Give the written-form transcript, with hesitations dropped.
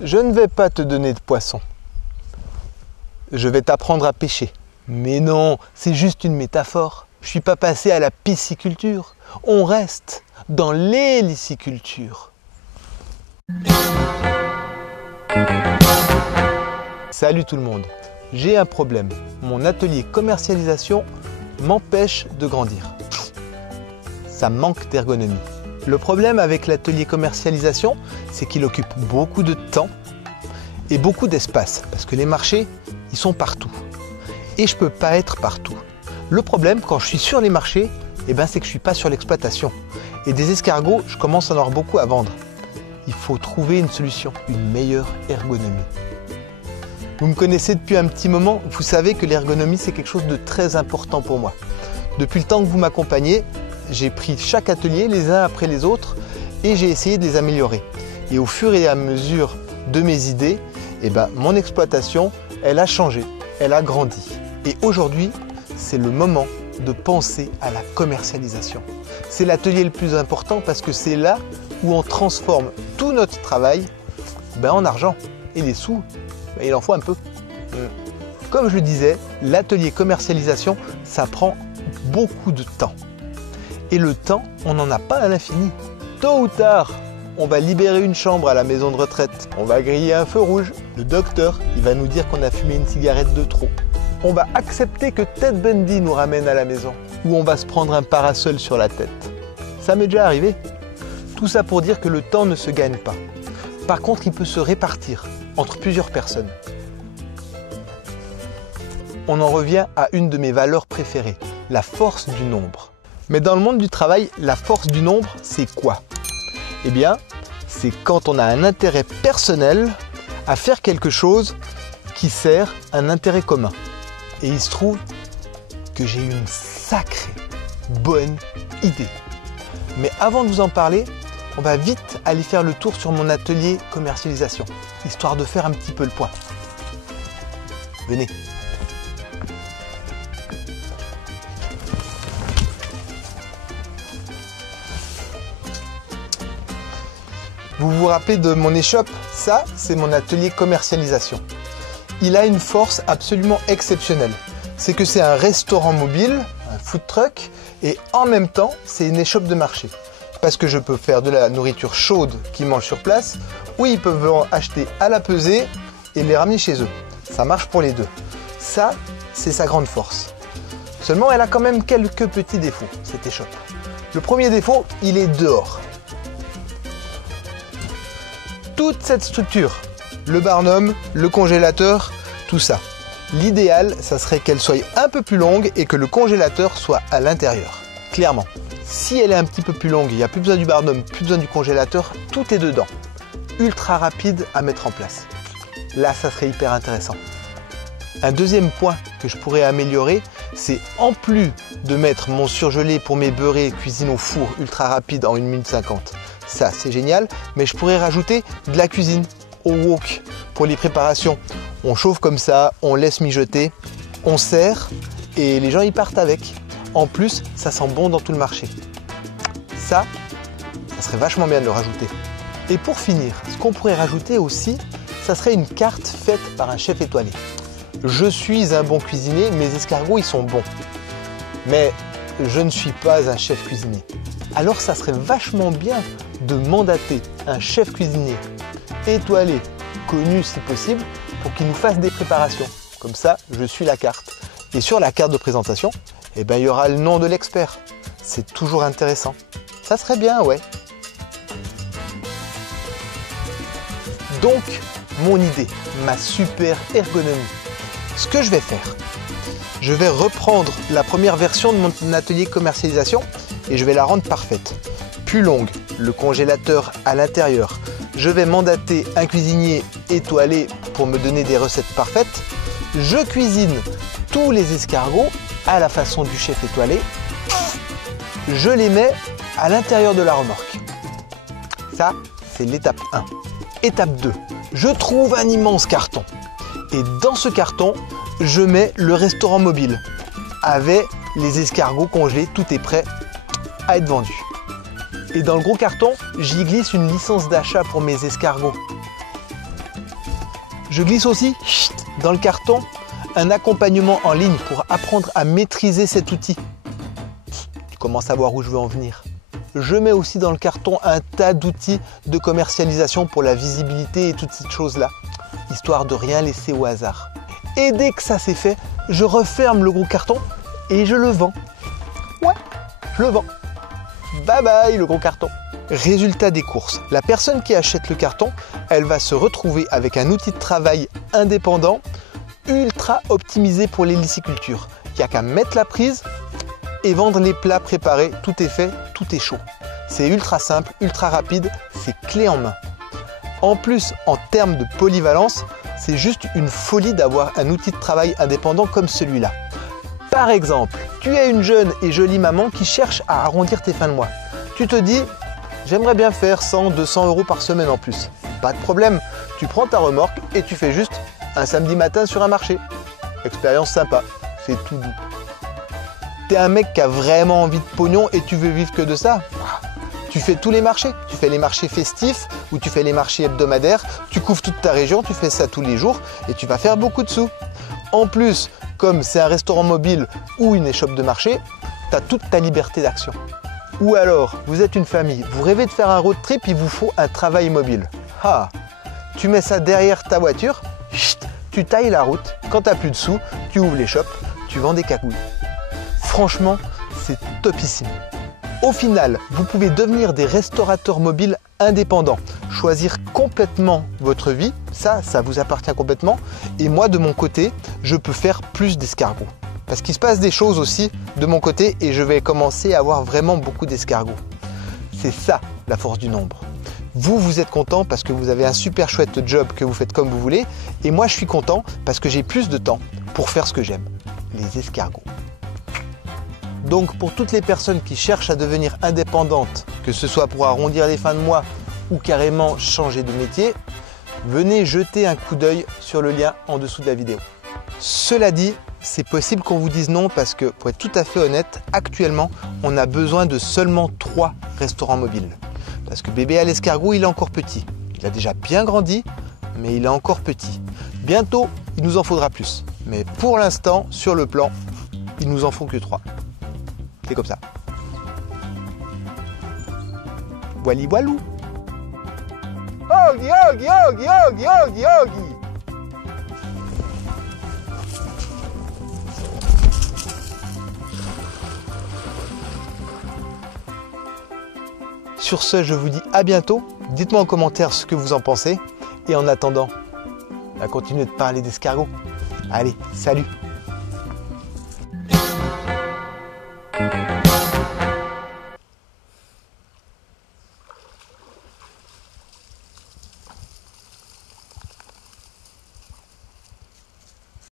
Je ne vais pas te donner de poisson. Je vais t'apprendre à pêcher. Mais non, c'est juste une métaphore. Je ne suis pas passé à la pisciculture. On reste dans l'héliciculture. Salut tout le monde. J'ai un problème. Mon atelier commercialisation m'empêche de grandir. Ça manque d'ergonomie. Le problème avec l'atelier commercialisation, c'est qu'il occupe beaucoup de temps et beaucoup d'espace. Parce que les marchés, ils sont partout. Et je ne peux pas être partout. Le problème, quand je suis sur les marchés, c'est que je ne suis pas sur l'exploitation. Et des escargots, je commence à en avoir beaucoup à vendre. Il faut trouver une solution, une meilleure ergonomie. Vous me connaissez depuis un petit moment, vous savez que l'ergonomie, c'est quelque chose de très important pour moi. Depuis le temps que vous m'accompagnez, j'ai pris chaque atelier les uns après les autres et j'ai essayé de les améliorer. Et au fur et à mesure de mes idées, mon exploitation, elle a changé, elle a grandi. Et aujourd'hui, c'est le moment de penser à la commercialisation. C'est l'atelier le plus important parce que c'est là où on transforme tout notre travail en argent. Et les sous, il en faut un peu. Comme je le disais, l'atelier commercialisation, ça prend beaucoup de temps. Et le temps, on n'en a pas à l'infini. Tôt ou tard, on va libérer une chambre à la maison de retraite. On va griller un feu rouge. Le docteur, il va nous dire qu'on a fumé une cigarette de trop. On va accepter que Ted Bundy nous ramène à la maison. Ou on va se prendre un parasol sur la tête. Ça m'est déjà arrivé. Tout ça pour dire que le temps ne se gagne pas. Par contre, il peut se répartir entre plusieurs personnes. On en revient à une de mes valeurs préférées, la force du nombre. Mais dans le monde du travail, la force du nombre, c'est quoi? C'est quand on a un intérêt personnel à faire quelque chose qui sert un intérêt commun. Et il se trouve que j'ai une sacrée bonne idée. Mais avant de vous en parler, on va vite aller faire le tour sur mon atelier commercialisation, histoire de faire un petit peu le point. Venez. Vous vous rappelez de mon échoppe? Ça, c'est mon atelier commercialisation. Il a une force absolument exceptionnelle. C'est que c'est un restaurant mobile, un food truck, et en même temps, c'est une échoppe de marché. Parce que je peux faire de la nourriture chaude qu'ils mangent sur place, ou ils peuvent en acheter à la pesée et les ramener chez eux. Ça marche pour les deux. Ça, c'est sa grande force. Seulement, elle a quand même quelques petits défauts, cette échoppe. Le premier défaut, il est dehors. Toute cette structure, le barnum, le congélateur, tout ça. L'idéal, ça serait qu'elle soit un peu plus longue et que le congélateur soit à l'intérieur. Clairement. Si elle est un petit peu plus longue, il n'y a plus besoin du barnum, plus besoin du congélateur, tout est dedans. Ultra rapide à mettre en place. Là, ça serait hyper intéressant. Un deuxième point que je pourrais améliorer, c'est en plus de mettre mon surgelé pour mes beurrés cuisine au four ultra rapide en 1 minute 50. Ça, c'est génial, mais je pourrais rajouter de la cuisine au wok pour les préparations. On chauffe comme ça, on laisse mijoter, on sert et les gens y partent avec. En plus, ça sent bon dans tout le marché. Ça serait vachement bien de le rajouter. Et pour finir, ce qu'on pourrait rajouter aussi, ça serait une carte faite par un chef étoilé. Je suis un bon cuisinier, mes escargots, ils sont bons. Mais je ne suis pas un chef cuisinier. Alors ça serait vachement bien de mandater un chef cuisinier étoilé, connu si possible, pour qu'il nous fasse des préparations. Comme ça, je suis la carte. Et sur la carte de présentation, il y aura le nom de l'expert. C'est toujours intéressant. Ça serait bien, ouais. Donc, mon idée, ma super ergonomie. Ce que je vais faire, je vais reprendre la première version de mon atelier commercialisation et je vais la rendre parfaite. Plus longue, le congélateur à l'intérieur. Je vais mandater un cuisinier étoilé pour me donner des recettes parfaites. Je cuisine tous les escargots à la façon du chef étoilé. Je les mets à l'intérieur de la remorque. Ça, c'est l'étape 1. Étape 2, je trouve un immense carton. Et dans ce carton, je mets le restaurant mobile avec les escargots congelés, tout est prêt à être vendu. Et dans le gros carton, j'y glisse une licence d'achat pour mes escargots. Je glisse aussi dans le carton un accompagnement en ligne pour apprendre à maîtriser cet outil. Tu commences à voir où je veux en venir. Je mets aussi dans le carton un tas d'outils de commercialisation pour la visibilité et toutes ces choses-là, histoire de rien laisser au hasard. Et dès que ça c'est fait, je referme le gros carton et je le vends. Ouais, je le vends. Bye bye le gros carton. Résultat des courses, la personne qui achète le carton, elle va se retrouver avec un outil de travail indépendant, ultra optimisé pour l'héliciculture. Il n'y a qu'à mettre la prise et vendre les plats préparés. Tout est fait, tout est chaud. C'est ultra simple, ultra rapide, c'est clé en main. En plus, en termes de polyvalence, c'est juste une folie d'avoir un outil de travail indépendant comme celui-là. Par exemple, tu es une jeune et jolie maman qui cherche à arrondir tes fins de mois. Tu te dis, j'aimerais bien faire 100, 200 € par semaine en plus. Pas de problème, tu prends ta remorque et tu fais juste un samedi matin sur un marché. Expérience sympa, c'est tout doux. T'es un mec qui a vraiment envie de pognon et tu veux vivre que de ça. Tu fais tous les marchés. Tu fais les marchés festifs ou tu fais les marchés hebdomadaires. Tu couvres toute ta région, tu fais ça tous les jours et tu vas faire beaucoup de sous. En plus, comme c'est un restaurant mobile ou une échoppe de marché, tu as toute ta liberté d'action. Ou alors, vous êtes une famille, vous rêvez de faire un road trip, il vous faut un travail mobile. Ah, tu mets ça derrière ta voiture, tu tailles la route, quand tu n'as plus de sous, tu ouvres l'échoppe, tu vends des cagouilles. Franchement, c'est topissime. Au final, vous pouvez devenir des restaurateurs mobiles indépendants, choisir complètement votre vie, ça vous appartient complètement. Et moi, de mon côté, je peux faire plus d'escargots. Parce qu'il se passe des choses aussi de mon côté et je vais commencer à avoir vraiment beaucoup d'escargots. C'est ça, la force du nombre. Vous êtes content parce que vous avez un super chouette job que vous faites comme vous voulez. Et moi, je suis content parce que j'ai plus de temps pour faire ce que j'aime, les escargots. Donc pour toutes les personnes qui cherchent à devenir indépendantes, que ce soit pour arrondir les fins de mois ou carrément changer de métier, venez jeter un coup d'œil sur le lien en dessous de la vidéo. Cela dit, c'est possible qu'on vous dise non parce que, pour être tout à fait honnête, actuellement, on a besoin de seulement 3 restaurants mobiles. Parce que bébé à l'escargot, il est encore petit. Il a déjà bien grandi, mais il est encore petit. Bientôt, il nous en faudra plus. Mais pour l'instant, sur le plan, il nous en faut que 3. C'est comme ça. Voili voilou. Yogi, yogi, yogi, yogi, yogi, yogi. Sur ce, je vous dis à bientôt. Dites-moi en commentaire ce que vous en pensez. Et en attendant, continuez de parler d'escargots. Allez, salut!